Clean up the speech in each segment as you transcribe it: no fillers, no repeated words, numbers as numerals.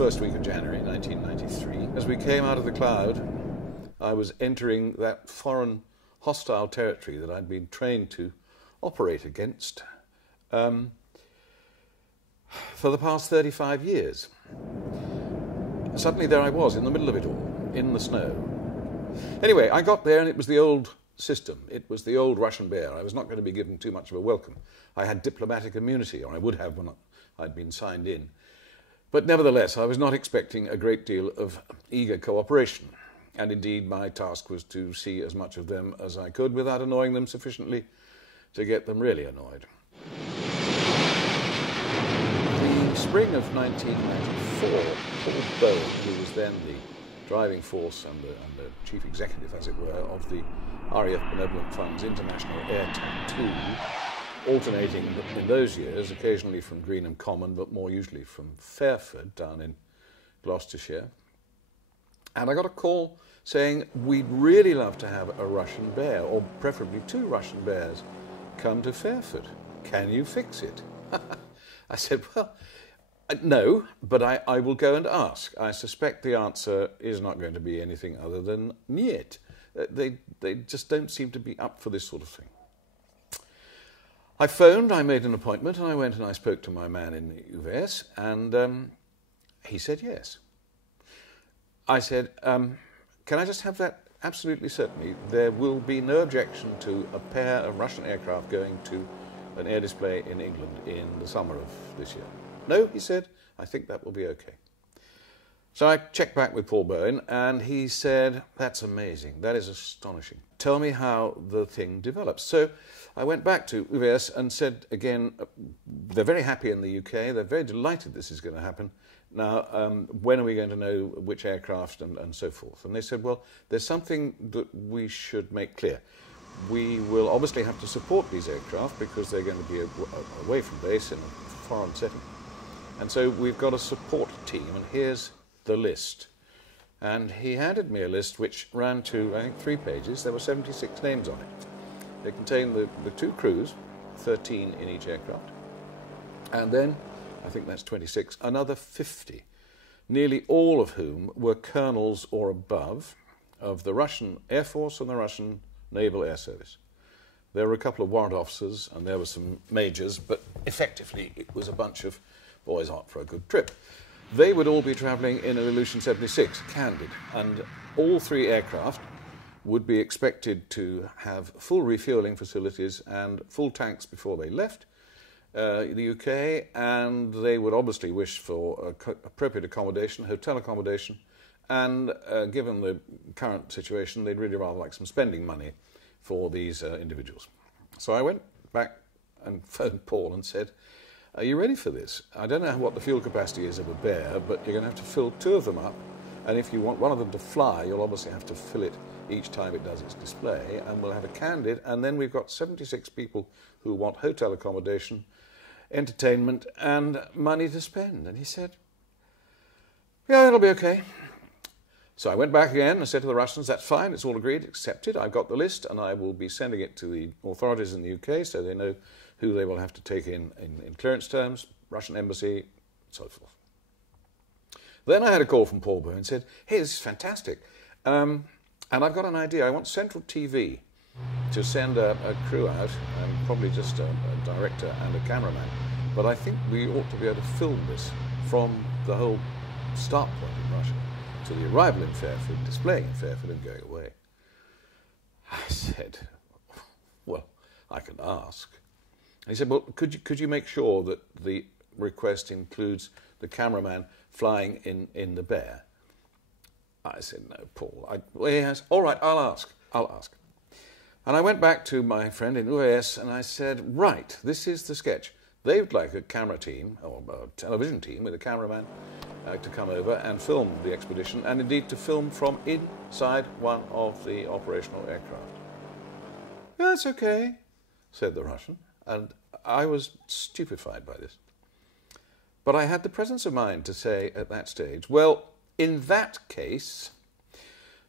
first week of January 1993. As we came out of the cloud, I was entering that foreign hostile territory that I'd been trained to operate against for the past 35 years. Suddenly there I was in the middle of it all, in the snow. Anyway, I got there and it was the old system. It was the old Russian bear. I was not going to be given too much of a welcome. I had diplomatic immunity, or I would have when I'd been signed in. But nevertheless, I was not expecting a great deal of eager cooperation. And indeed, my task was to see as much of them as I could without annoying them sufficiently to get them really annoyed. The spring of 1994, Paul Bowen, who was then the driving force and the chief executive, as it were, of the RAF Benevolent Fund's International Air Tattoo, alternating in those years, occasionally from Greenham Common, but more usually from Fairford, down in Gloucestershire. And I got a call saying, we'd really love to have a Russian bear, or preferably 2 Russian bears, come to Fairford. Can you fix it? I said, well, no, but I will go and ask. I suspect the answer is not going to be anything other than niet. They just don't seem to be up for this sort of thing. I phoned, I made an appointment, and I went and I spoke to my man in the UVS, and he said yes. I said, can I just have that absolutely certainly? There will be no objection to a pair of Russian aircraft going to an air display in England in the summer of this year. No, he said, I think that will be okay. So I checked back with Paul Bowen, and he said, that's amazing, that is astonishing. Tell me how the thing develops. So I went back to UVS and said again, they're very happy in the UK, they're very delighted this is going to happen. Now, when are we going to know which aircraft and so forth? And they said, well, there's something that we should make clear. We will obviously have to support these aircraft because they're going to be away from base in a foreign setting. And so we've got a support team, and here's the list. And he handed me a list which ran to, I think, 3 pages. There were 76 names on it. They contained the 2 crews, 13 in each aircraft, and then, I think that's 26, another 50, nearly all of whom were colonels or above of the Russian Air Force and the Russian Naval Air Service. There were a couple of warrant officers and there were some majors, but effectively it was a bunch of boys out for a good trip. They would all be travelling in an Ilyushin 76, Candid, and all 3 aircraft would be expected to have full refuelling facilities and full tanks before they left the UK, and they would obviously wish for appropriate accommodation, hotel accommodation, and given the current situation, they'd really rather like some spending money for these individuals. So I went back and phoned Paul and said, are you ready for this? I don't know what the fuel capacity is of a bear, but you're going to have to fill 2 of them up, and if you want one of them to fly, you'll obviously have to fill it each time it does its display, and we'll have a Candid, and then we've got 76 people who want hotel accommodation, entertainment, and money to spend. And he said, yeah, it'll be okay. So I went back again and said to the Russians, that's fine, it's all agreed, accepted, I've got the list, and I will be sending it to the authorities in the UK so they know who they will have to take in clearance terms, Russian embassy, and so forth. Then I had a call from Paul Bowen and said, hey, this is fantastic, and I've got an idea. I want Central TV to send a crew out, and probably just a director and a cameraman, but I think we ought to be able to film this from the whole start point in Russia to the arrival in Fairford, displaying in Fairford and going away. I said, well, I can ask. And he said, well, could you make sure that the request includes the cameraman flying in the bear? I said, no, Paul. Well, yes, all right, I'll ask. And I went back to my friend in UAS and I said, right, this is the sketch. They would like a camera team, or a television team with a cameraman to come over and film the expedition, and indeed to film from inside one of the operational aircraft. That's okay, said the Russian, and I was stupefied by this. But I had the presence of mind to say at that stage, well, in that case,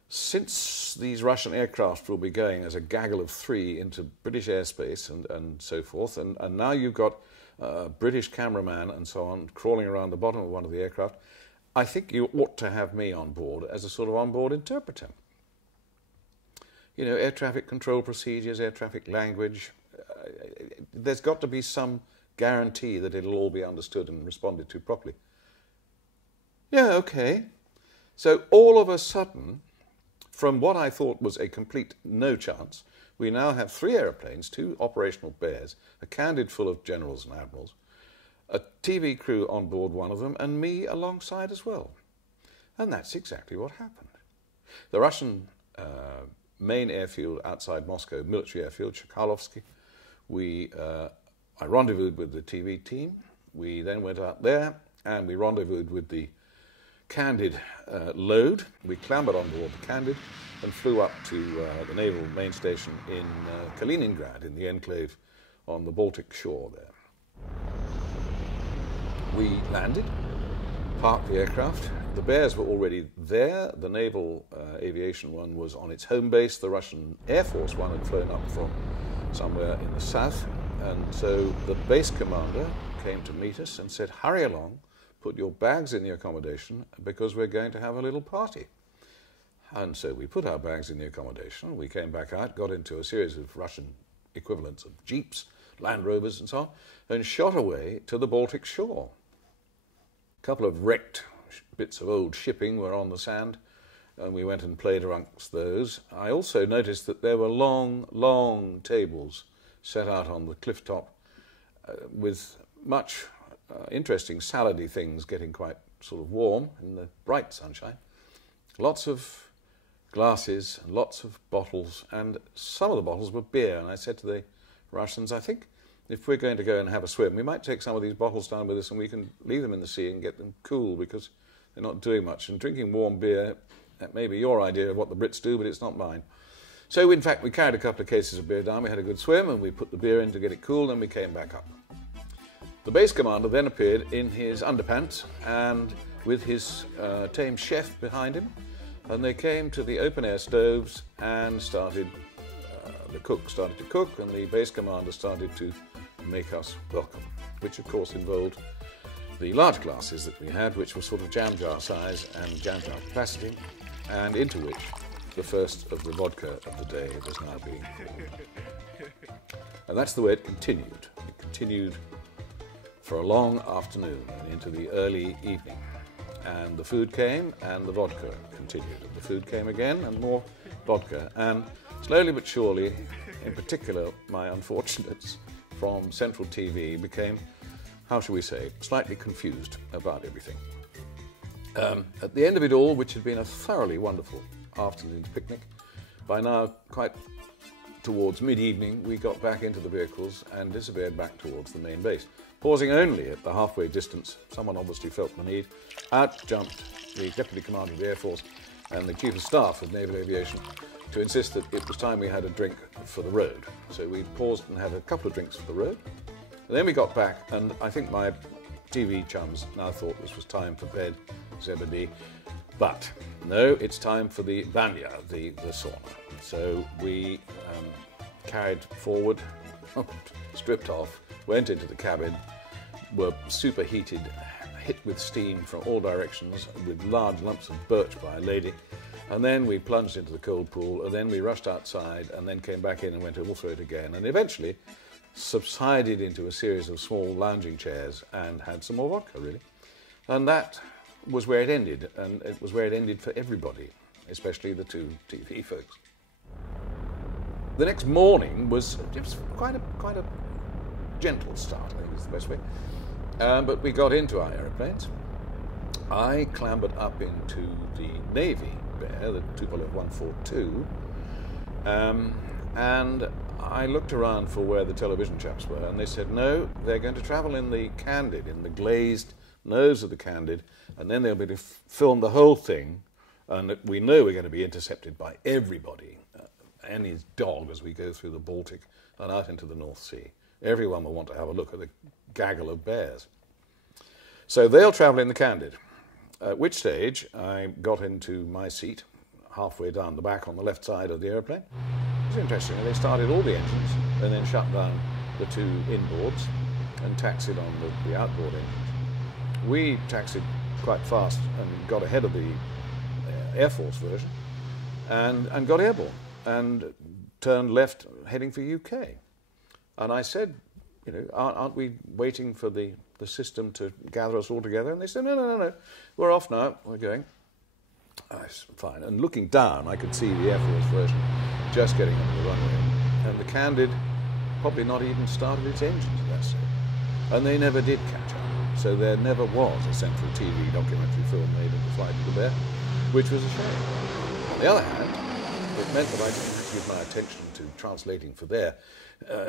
since these Russian aircraft will be going as a gaggle of 3 into British airspace and so forth, and now you've got a British cameraman and so on crawling around the bottom of one of the aircraft, I think you ought to have me on board as a sort of on-board interpreter. You know, air traffic control procedures, air traffic language. There's got to be some guarantee that it'll all be understood and responded to properly. Yeah, okay. So all of a sudden, from what I thought was a complete no chance, we now have 3 aeroplanes, 2 operational Bears, a Candid full of generals and admirals, a TV crew on board one of them, and me alongside as well. And that's exactly what happened. The Russian main airfield outside Moscow, military airfield, Chkalovsky, I rendezvoused with the TV team. We then went out there and we rendezvoused with the Candid load. We clambered on board the Candid and flew up to the naval main station in Kaliningrad, in the enclave on the Baltic shore there. We landed, parked the aircraft. The Bears were already there. The naval aviation one was on its home base. The Russian Air Force one had flown up from somewhere in the south. And so the base commander came to meet us and said, hurry along, put your bags in the accommodation because we're going to have a little party. And so we put our bags in the accommodation. We came back out, got into a series of Russian equivalents of jeeps, Land Rovers and so on, and shot away to the Baltic shore. A couple of wrecked bits of old shipping were on the sand, and we went and played amongst those. I also noticed that there were long, long tables set out on the cliff top with much interesting salady things getting quite sort of warm in the bright sunshine. Lots of glasses, lots of bottles, and some of the bottles were beer. And I said to the Russians, I think if we're going to go and have a swim, we might take some of these bottles down with us and we can leave them in the sea and get them cool because they're not doing much. And drinking warm beer, that may be your idea of what the Brits do, but it's not mine. So, in fact, we carried a couple of cases of beer down, we had a good swim, and we put the beer in to get it cool, and we came back up. The base commander then appeared in his underpants and with his tame chef behind him, and they came to the open-air stoves and started, the cook started to cook, and the base commander started to make us welcome, which, of course, involved the large glasses that we had, which were sort of jam jar size and jam jar capacity, and into which the first of the vodka of the day was now being poured. And that's the way it continued. It continued for a long afternoon and into the early evening. And the food came and the vodka continued. And the food came again and more vodka. And slowly but surely, in particular, my unfortunates from Central TV became, how shall we say, slightly confused about everything. At the end of it all, which had been a thoroughly wonderful afternoon's picnic, by now quite towards mid-evening we got back into the vehicles and disappeared back towards the main base, pausing only at the halfway distance. Someone obviously felt the need. Out jumped the Deputy Commander of the Air Force and the Chief of Staff of Naval Aviation to insist that it was time we had a drink for the road. So we paused and had a couple of drinks for the road. And then we got back, and I think my TV chums now thought this was time for bed, Zebedee. But no, it's time for the banya, the sauna. So we carried forward, stripped off, went into the cabin, were superheated, hit with steam from all directions, with large lumps of birch by a lady. And then we plunged into the cold pool, and then we rushed outside, and then came back in and went all through it again, and eventually subsided into a series of small lounging chairs and had some more vodka, really. And that was where it ended, and it was where it ended for everybody, especially the two TV folks. The next morning was just quite a gentle start, I think is the best way. But we got into our aeroplanes. I clambered up into the Navy Bear, the Tupolev 142, and I looked around for where the television chaps were, and they said, no, they're going to travel in the Candid, in the glazed nose of the Candid, and then they'll be able to film the whole thing, and we know we're going to be intercepted by everybody, and his dog, as we go through the Baltic and out into the North Sea. Everyone will want to have a look at the gaggle of bears. So they'll travel in the Candid, at which stage I got into my seat halfway down the back on the left side of the aeroplane. It was interesting. They started all the engines and then shut down the two inboards and taxied on the outboard engines. We taxied quite fast and got ahead of the Air Force version and got airborne and turned left heading for UK. And I said, you know, aren't we waiting for the system to gather us all together? And they said, no, we're off now, we're going. Fine. And looking down, I could see the Air Force version just getting onto the runway. And the Candid probably not even started its engines at that stage. And they never did catch up. So there never was a central TV documentary film made of the flight of the Bear, which was a shame. On the other hand, it meant that I didn't have to give my attention to translating for their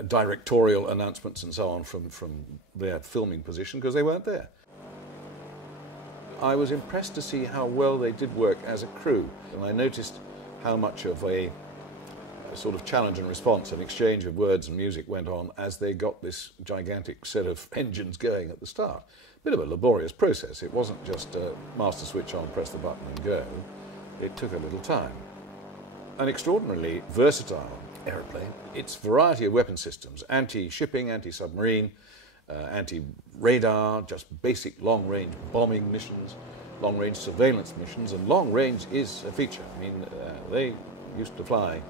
directorial announcements and so on from their filming position, because they weren't there. I was impressed to see how well they did work as a crew, and I noticed how much of a sort of challenge and response, an exchange of words and music went on as they got this gigantic set of engines going at the start. Bit of a laborious process. It wasn't just master switch on, press the button and go. It took a little time. An extraordinarily versatile aeroplane. Its variety of weapon systems, anti-shipping, anti-submarine, anti-radar, just basic long-range bombing missions, long-range surveillance missions, and long-range is a feature. I mean, they used to fly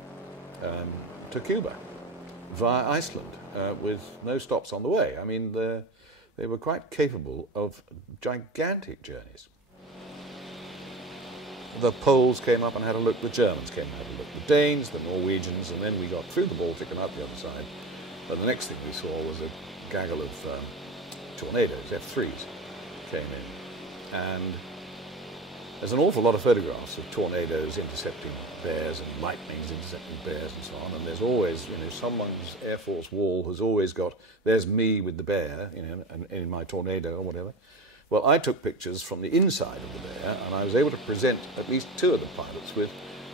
to Cuba via Iceland with no stops on the way. I mean, they were quite capable of gigantic journeys. The Poles came up and had a look, the Germans came and had a look, the Danes, the Norwegians, and then we got through the Baltic and out the other side. And the next thing we saw was a gaggle of tornadoes, F-3s, came in. And there's an awful lot of photographs of tornadoes intercepting bears and lightnings intercepting bears and so on. And there's always, you know, someone's Air Force wall has always got, there's me with the bear, you know, in my tornado or whatever. Well, I took pictures from the inside of the bear, and I was able to present at least two of the pilots with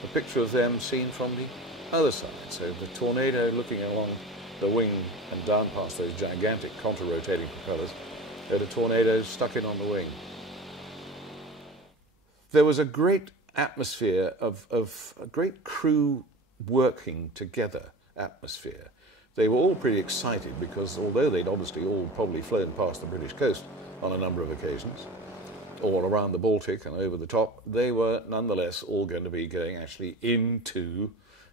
a picture of them seen from the other side. So the tornado looking along the wing and down past those gigantic contra-rotating propellers, there were tornadoes stuck in on the wing. There was a great atmosphere of a great crew working together atmosphere. They were all pretty excited because although they'd obviously all probably flown past the British coast on a number of occasions, all around the Baltic and over the top, they were nonetheless all going to be going actually into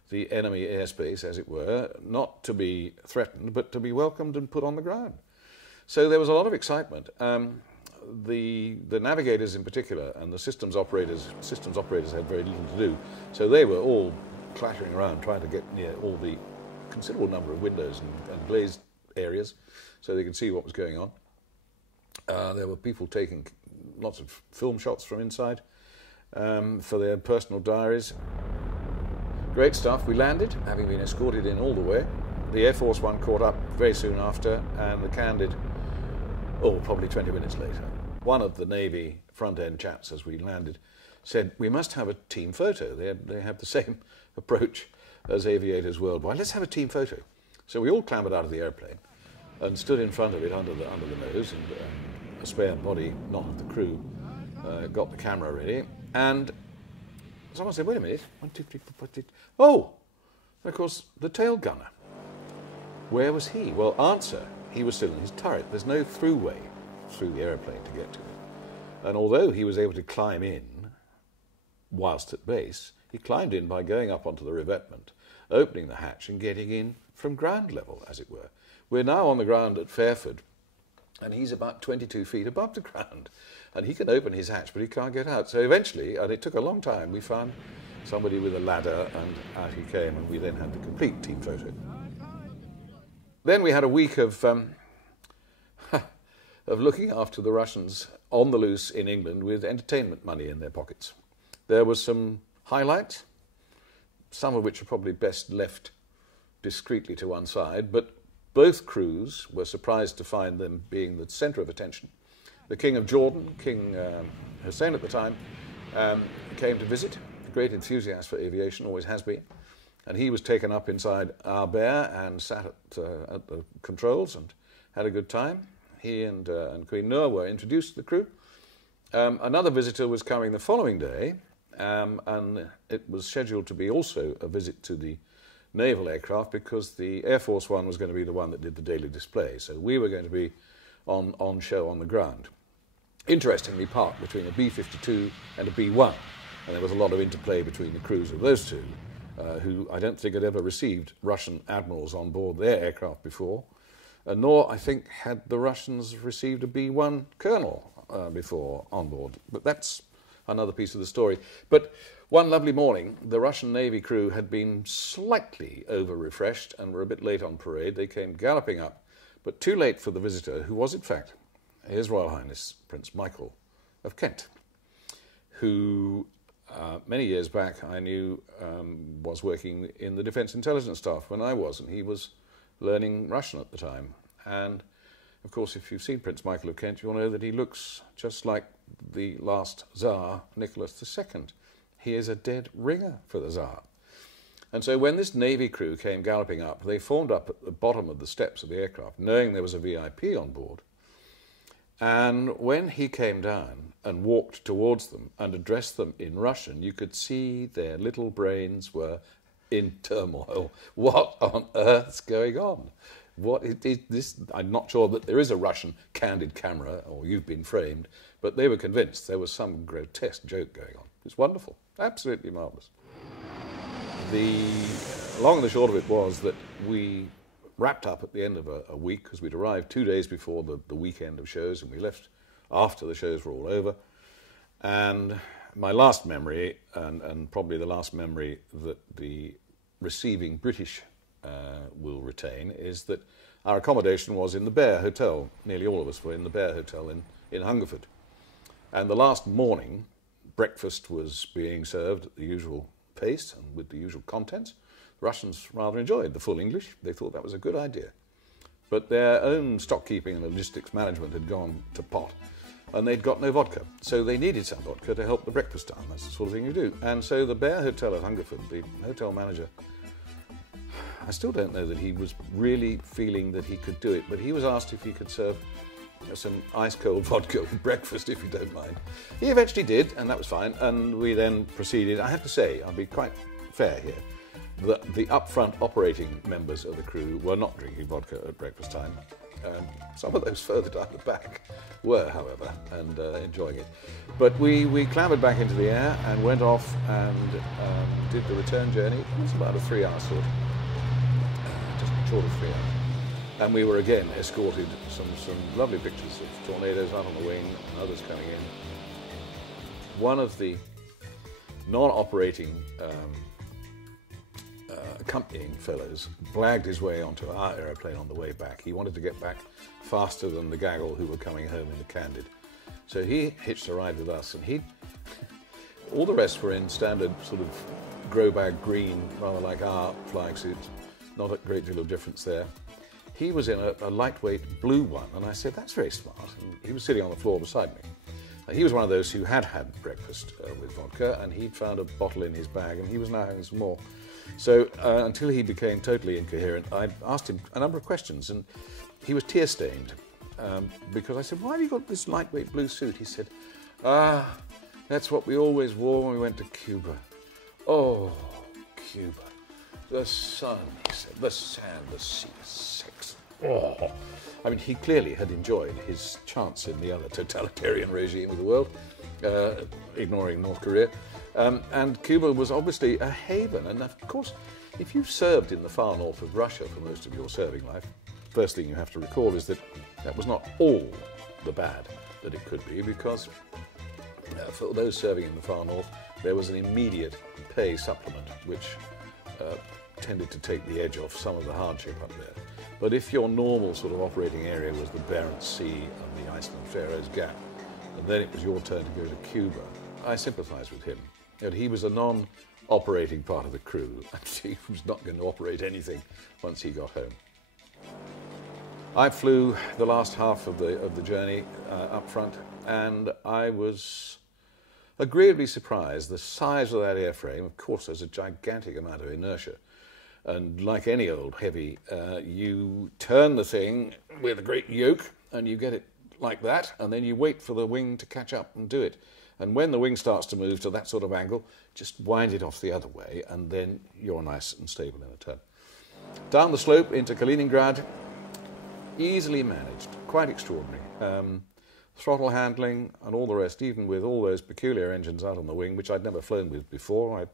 the enemy airspace, as it were, not to be threatened, but to be welcomed and put on the ground. So there was a lot of excitement. The navigators in particular and the systems operators had very little to do, so they were all clattering around trying to get near all the considerable number of windows and glazed areas so they could see what was going on. There were people taking lots of film shots from inside for their personal diaries. Great stuff. We landed, having been escorted in all the way. The Air Force One caught up very soon after, and the Candid, probably 20 minutes later. One of the Navy front-end chaps, as we landed, said, we must have a team photo. They have the same approach as aviators worldwide. Let's have a team photo. So we all clambered out of the airplane and stood in front of it under the nose, and a spare body, not of the crew, got the camera ready. And someone said, wait a minute, 1, 2, 3, 4, 5, 6. Oh, and of course, the tail gunner. Where was he? Well, answer, he was still in his turret. There's no throughway through the aeroplane to get to it. And although he was able to climb in whilst at base, he climbed in by going up onto the revetment, opening the hatch and getting in from ground level, as it were. We're now on the ground at Fairford, and he's about 22 feet above the ground. And he can open his hatch, but he can't get out. So eventually, and it took a long time, we found somebody with a ladder, and out he came, and we then had the complete team photo. Then we had a week of looking after the Russians on the loose in England with entertainment money in their pockets. There was some highlights, some of which are probably best left discreetly to one side, but both crews were surprised to find them being the centre of attention. The King of Jordan, King Hussein at the time, came to visit, a great enthusiast for aviation, always has been, and he was taken up inside our Bear and sat at the controls and had a good time. He and Queen Noor were introduced to the crew. Another visitor was coming the following day, and it was scheduled to be also a visit to the naval aircraft because the Air Force One was going to be the one that did the daily display. So we were going to be on show on the ground. interestingly parked between a B-52 and a B-1. And there was a lot of interplay between the crews of those two, who I don't think had ever received Russian admirals on board their aircraft before, nor, I think, had the Russians received a B-1 colonel before on board. But that's another piece of the story. But one lovely morning, the Russian Navy crew had been slightly over-refreshed and were a bit late on parade. They came galloping up, but too late for the visitor, who was, in fact, His Royal Highness Prince Michael of Kent, who many years back I knew was working in the Defence Intelligence Staff when I was, and he was learning Russian at the time. And, of course, if you've seen Prince Michael of Kent, you'll know that he looks just like the last Tsar, Nicholas II. He is a dead ringer for the Tsar. And so when this Navy crew came galloping up, they formed up at the bottom of the steps of the aircraft, knowing there was a VIP on board. And when he came down and walked towards them and addressed them in Russian, you could see their little brains were in turmoil. What on earth's going on? What is this? I'm not sure that there is a Russian candid camera, or you've been framed, but they were convinced there was some grotesque joke going on. It's wonderful, absolutely marvellous. The long and the short of it was that we wrapped up at the end of a week, because we'd arrived 2 days before the weekend of shows, and we left after the shows were all over. And my last memory, and probably the last memory that the receiving British will retain, is that our accommodation was in the Bear Hotel. Nearly all of us were in the Bear Hotel in Hungerford. And the last morning, breakfast was being served at the usual pace and with the usual contents. The Russians rather enjoyed the full English. They thought that was a good idea. But their own stockkeeping and logistics management had gone to pot, and they'd got no vodka. So they needed some vodka to help the breakfast down. That's the sort of thing you do. And so the Bear Hotel at Hungerford, the hotel manager, I still don't know that he was really feeling that he could do it, but he was asked if he could serve some ice-cold vodka with breakfast, if you don't mind. He eventually did, and that was fine, and we then proceeded. I have to say, I'll be quite fair here, that the up-front operating members of the crew were not drinking vodka at breakfast time. Some of those further down the back were, however, and enjoying it. But we clambered back into the air and went off and did the return journey. It was about a 3-hour sort, just short of 3 hours. And we were again escorted, some lovely pictures of tornadoes out on the wing and others coming in. One of the non-operating accompanying fellows blagged his way onto our aeroplane on the way back. He wanted to get back faster than the gaggle who were coming home in the Candid. So he hitched a ride with us, and all the rest were in standard sort of grow bag green, rather like our flying suits. Not a great deal of difference there. He was in a lightweight blue one, and I said, that's very smart. And he was sitting on the floor beside me. He was one of those who had breakfast with vodka, and he'd found a bottle in his bag, and he was now having some more. So until he became totally incoherent, I asked him a number of questions, and he was tear-stained because I said, why have you got this lightweight blue suit? He said, that's what we always wore when we went to Cuba. Oh, Cuba. The sun, he said, the sand, the sea, sex. Oh. I mean, he clearly had enjoyed his chance in the other totalitarian regime of the world, ignoring North Korea. And Cuba was obviously a haven. And of course, if you've served in the far north of Russia for most of your serving life, first thing you have to recall is that that was not all the bad that it could be, because for those serving in the far north, there was an immediate pay supplement, which tended to take the edge off some of the hardship up there. But if your normal sort of operating area was the Barents Sea and the Iceland-Faroes Gap, and then it was your turn to go to Cuba, I sympathise with him. And he was a non-operating part of the crew, and he was not going to operate anything once he got home. I flew the last half of the journey up front, and I was agreeably surprised. The size of that airframe, of course, there's a gigantic amount of inertia. And like any old heavy, you turn the thing with a great yoke and you get it like that, and then you wait for the wing to catch up and do it. And when the wing starts to move to that sort of angle, just wind it off the other way, and then you're nice and stable in a turn. Down the slope into Kaliningrad, easily managed, quite extraordinary. throttle handling and all the rest, even with all those peculiar engines out on the wing, which I'd never flown with before. I'd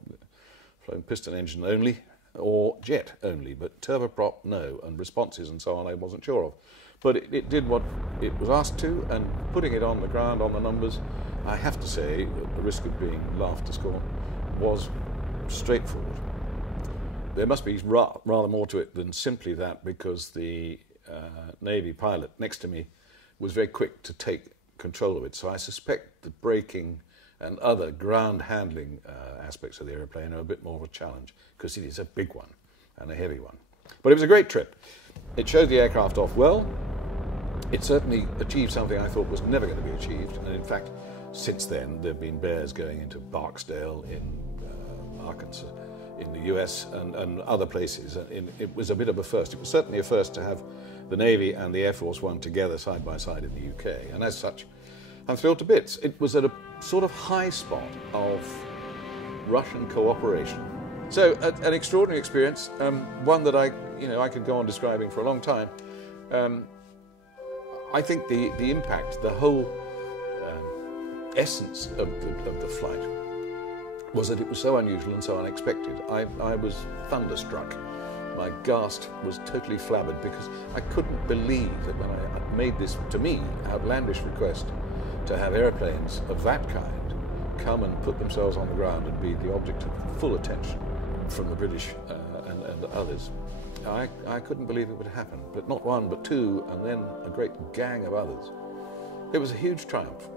flown piston engine only or jet only, but turboprop, no, and responses and so on I wasn't sure of. But it did what it was asked to, and putting it on the ground on the numbers, I have to say, at the risk of being laughed to scorn, was straightforward. There must be rather more to it than simply that, because the Navy pilot next to me was very quick to take control of it. So I suspect the braking and other ground handling aspects of the aeroplane are a bit more of a challenge, because it is a big one and a heavy one. But it was a great trip. It showed the aircraft off well. It certainly achieved something I thought was never going to be achieved. And in fact, since then, there have been bears going into Barksdale in Arkansas, in the US, and other places. It was a bit of a first. It was certainly a first to have the Navy and the Air Force One together side by side in the UK. And as such, I'm thrilled to bits. It was at a sort of high spot of Russian cooperation. So an extraordinary experience, one that I could go on describing for a long time. I think the impact, the whole essence of the flight was that it was so unusual and so unexpected. I was thunderstruck. My gasp was totally flabbered, because I couldn't believe that when I made this, to me, outlandish request to have airplanes of that kind come and put themselves on the ground and be the object of full attention from the British and others. I couldn't believe it would happen, but not one, but two, and then a great gang of others. It was a huge triumph.